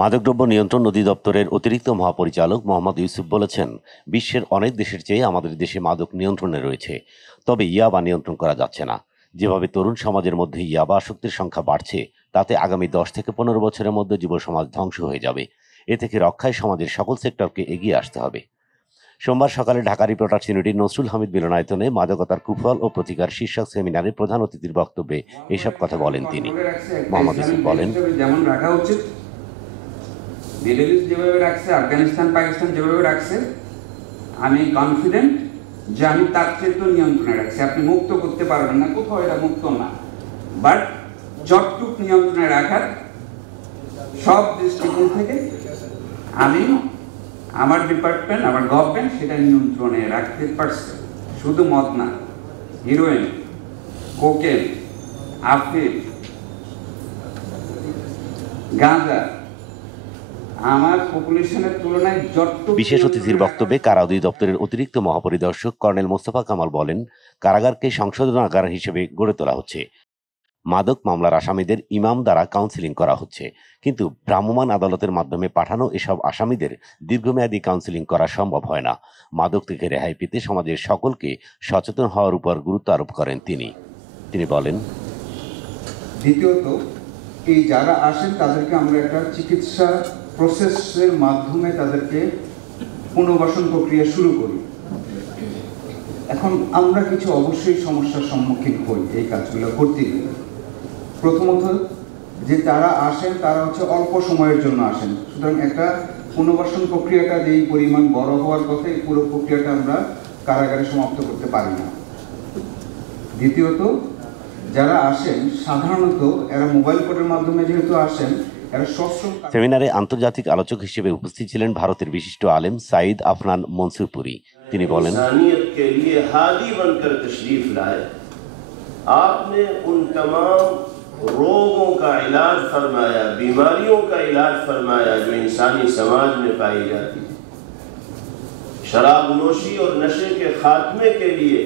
মাদকদ্রব্য নিয়ন্ত্রণ অধিদপ্তরের অতিরিক্ত মহাপরিচালক মোহাম্মদ ইউসুফ বলেছেন, বিশ্বের অনেক দেশের চেয়ে আমাদের দেশে মাদক নিয়ন্ত্রণে রয়েছে, তবে ইয়াবা নিয়ন্ত্রণ করা যাচ্ছে না। যেভাবে তরুণ সমাজের মধ্যে ইয়াবা আসক্তির সংখ্যা বাড়ছে, তাতে আগামী 10 থেকে 15 বছরের মধ্যে যুব সমাজ ধ্বংস হয়ে যাবে। এ থেকে রক্ষায় সমাজের সকল সেক্টরকে এগিয়ে আসতে হবে। সোমবার সকালে ঢাকা রিপোর্টার ইউনিটির নসরুল হামিদ মিলনায়তনে মাদকতার কুফল ও প্রতিকার শীর্ষক সেমিনারে প্রধান অতিথির বক্তব্যে এসব কথা বলেন তিনি। মোহাম্মদ ইউসুফ বলেন, যেমন রাখা উচিত, মিডল ইস্ট যেভাবে রাখছে, আফগানিস্তান পাকিস্তান যেভাবে রাখছে, আমি কনফিডেন্ট যে আমি তার চেয়ে তো নিয়ন্ত্রণে রাখছি। আপনি মুক্ত করতে পারবেন না, কোথাও এটা মুক্ত না, বাট যতটুক নিয়ন্ত্রণে রাখার সব দৃষ্টিকোণ থেকে আমি আমার ডিপার্টমেন্ট, আমার গভর্নমেন্ট সেটা নিয়ন্ত্রণে রাখতে পারছে। শুধু মদ না, হিরোইন, কোকেন, আফিম, গাঁজা আমার পপুলেশনের তুলনায় বিশেষ অতিথির বক্তব্যে কারা অধিদপ্তরের অতিরিক্ত মহাপরিদর্শক কর্নেল মোস্তফা কামাল বলেন, কারাগারকে সংশোধনাগার হিসেবে গড়ে তোলা হচ্ছে। মাদক মামলার আসামিদের ইমাম দ্বারা কাউন্সিলিং করা হচ্ছে, কিন্তু ভ্রাম্যমাণ আদালতের মাধ্যমে পাঠানো এসব আসামিদের দীর্ঘমেয়াদী কাউন্সিলিং করা সম্ভব হয় না। মাদক থেকে রেহাই পেতে সমাজের সকলকে সচেতন হওয়ার উপর গুরুত্ব আরোপ করেন তিনি বলেন, দ্বিতীয়ত, এই যারা আসেন তাদেরকে আমরা একটা চিকিৎসা প্রসেসের মাধ্যমে তাদেরকে পুনর্বাসন প্রক্রিয়া শুরু করি। এখন আমরা কিছু অবশ্যই সমস্যার সম্মুখীন হই এই কাজগুলো করতে গেলে। প্রথমত, যে তারা আসেন তারা অল্প সময়ের জন্য আসেন, সুতরাং একটা পুনর্বাসন প্রক্রিয়াটা যেই পরিমাণ বড় হওয়ার কথা, এই পুরো প্রক্রিয়াটা আমরা কারাগারে সমাপ্ত করতে পারি না। দ্বিতীয়ত, যারা আসেন সাধারণত এরা মোবাইল কোডের মাধ্যমে যেহেতু আসেন, সেমিনারে আন্তর্জাতিক আলোচক হিসেবে উপস্থিত ছিলেন ভারতের বিশিষ্ট আলেম সাইদ আফনান মনসুরপুরি। তিনি বলেন, आपने उन तमाम रोगों का इलाज फरमाया, बीमारियों का इलाज फरमाया जो इंसानी समाज में पाई जाती है। शराब नोशी और नशे के खात्मे के लिए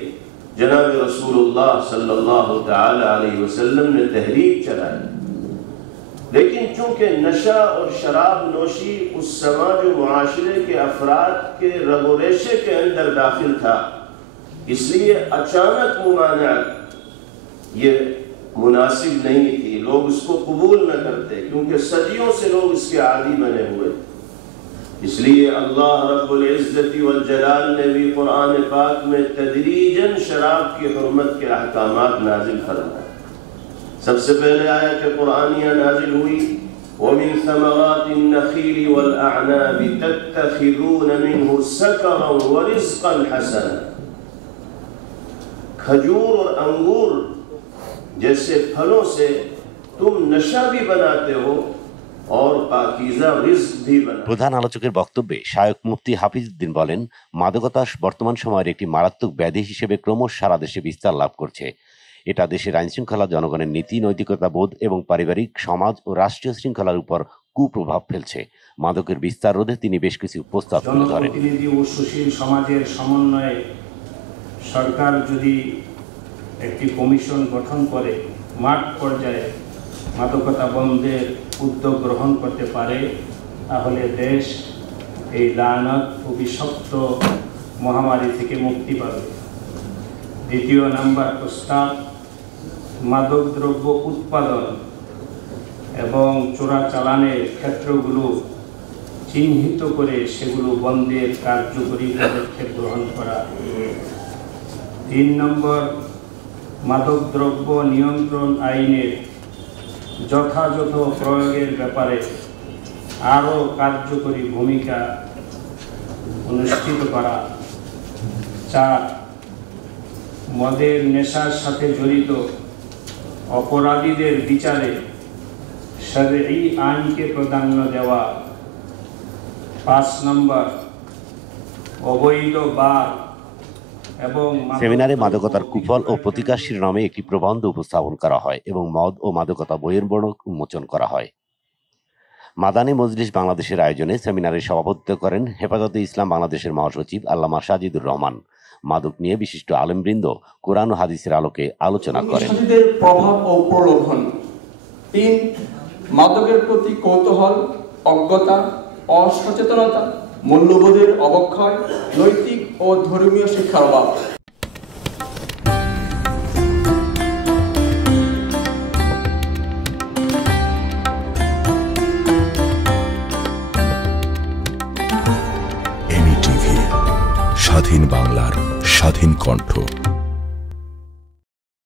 जनाब रसूलुल्लाह सल्लल्लाहु तआला अलैहि वसल्लम ने तहरीक चलाई, लेकिन चूंकि नशा और शराब नोशी उस समाज और मुआशरे के अफराद के रगो रेशे के अंदर दाखिल था, इसलिए अचानक मुमानअत ये मुनासिब नहीं थी। लोग इसको कबूल न करते क्योंकि सदियों से लोग इसके आदी बने हुए। इसलिए अल्लाह रब्बुल इज्जति वल जलाल ने भी कुरान पाक में तदरीजन शराब की हुर्मत के अहकामात नाजिल फरमाए। सबसे पहले आयत कुरानिया नाजिल हुई, वमिन समरातिन नखील वल अअनाबि तत्तखिज़ून मिन्हु सकरन व रिज़्क़न हसना। खजूर और अंगूर जैसे फलों से तुम नशा भी बनाते हो और पाकीज़ा रिज़्क भी बनाते हो। প্রধান আলোচকের বক্তব্যে শায়খ মুফতি হাফিজউদ্দিন বলেন, মাদকতা বর্তমান সময়ের একটি মারাত্মক ব্যাধি হিসেবে ক্রমশ সারা দেশে বিস্তার লাভ করছে। এটা দেশের আইনশৃঙ্খলা, জনগণের নীতি, নৈতিকতা বোধ এবং পারিবারিক, সমাজ ও রাষ্ট্রীয় শৃঙ্খলার উপর কুপ্রভাব ফেলছে। মাদকের বিস্তার রোধে তিনি বেশ কিছু প্রস্তাব তুলে ধরেন। জনপ্রতিনিধি ও সুশীল সমাজের সমন্বয়ে সরকার যদি একটি কমিশন গঠন করে মাঠ পর্যায়ে মাদকতা বন্ধের উদ্যোগ গ্রহণ করতে পারে, তাহলে দেশ এই লানত অভিশপ্ত মহামারী থেকে মুক্তি পাবে। দ্বিতীয় নাম্বার প্রস্তাব, মাদকদ্রব্য উৎপাদন এবং চোরাচালানের ক্ষেত্রগুলো চিহ্নিত করে সেগুলো বন্ধের কার্যকরী পদক্ষেপ গ্রহণ করা। 3 নম্বর, মাদকদ্রব্য নিয়ন্ত্রণ আইনের যথাযথ প্রয়োগের ব্যাপারে আরও কার্যকরী ভূমিকা অনুষ্ঠিত করা। 4, মদের নেশার সাথে জড়িত অপরাধীদের বিচারে শরঈ আইনকে প্রাধান্য দেওয়া। 5 নম্বর, অবৈধ বার এবং সেমিনারে মাদকতার কুফল ও প্রতিকার শিরোনামে একটি প্রবন্ধ উপস্থাপন করা হয় এবং মদ ও মাদকতা বইয়ের বর্ণক উন্মোচন করা হয়। মাদানী মজলিস বাংলাদেশের আয়োজনে সেমিনারে সভাপতিত্ব করেন হেফাজতে ইসলাম বাংলাদেশের মহাসচিব আল্লামা সাজিদুর রহমান। মাদক নিয়ে বিশিষ্ট আলেমবৃন্দ কোরআন ও হাদিসের আলোকে আলোচনা করেন। প্রভাব ও প্রলোভন। 3, মাদকের প্রতি কৌতূহল অজ্ঞতা, অসচেতনতা, মূল্যবোধের অবক্ষয়, নৈতিক ও ধর্মীয় শিক্ষার অভাব। এমই টিভি, স্বাধীন বাংলার স্বাধীন কণ্ঠ।